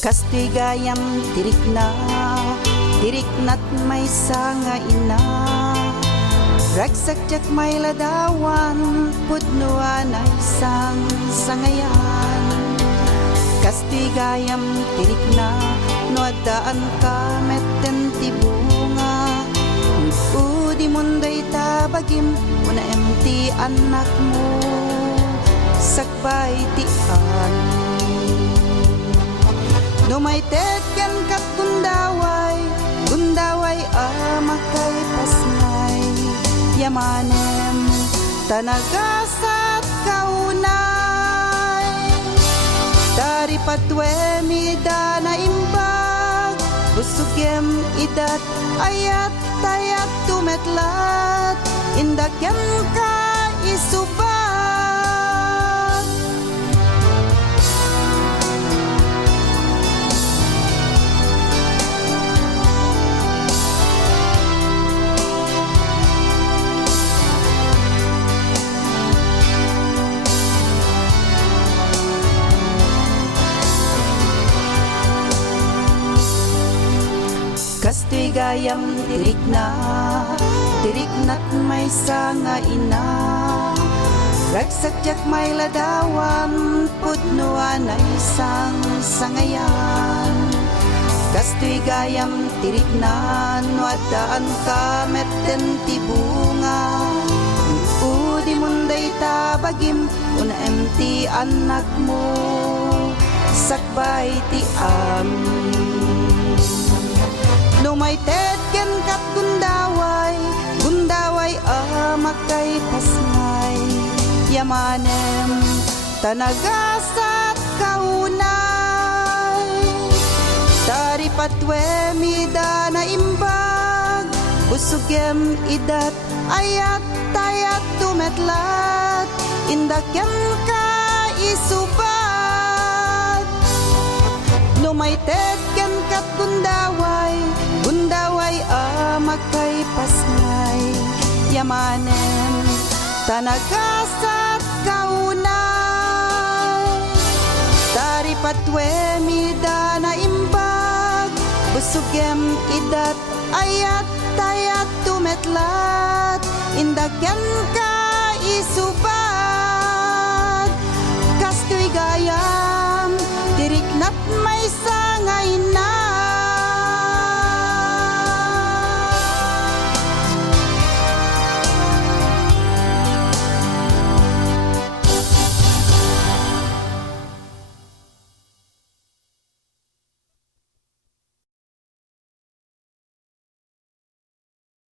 Kastoy gayam tiriknat may sanga ina. Ragsak may ladawan, pudnuan ay sang sangayan. Kastoy gayam tirikna, no adaan ka metten ti bunga. Udi munday tabagim, una emti anak mo, sakbay ti Numay teken kat gundaway amakay pasngay. Yamanem tanagasat kaunay. Dari patwe mida na imbag, busugem idat ayat tayat tumetlat. Indagem ka isubat. Kastoy gayam tiriknat may sanga ina. Ragsak may ladawan, pudnuan ay sang sangayan. Kastoy gayam tiriknan, wadaan ka metten ti bunga. Udi munday tabagim, una emti anak mo, sakbay ti Numay teken kat gundaway amakay pasngay. Yamanem tanagasat kaunay. Dari patwe mida na imbag, busugem idat ayat tayat tumetlat. Indagem ka isubat. Numay teken kat gundaway amakay pasngay. Yamanem tanagasat kaunay. Dari patwe mida na imbag, busugem idat ayat tayat tumetlat. Indagem ka isubat. Kastoy gayam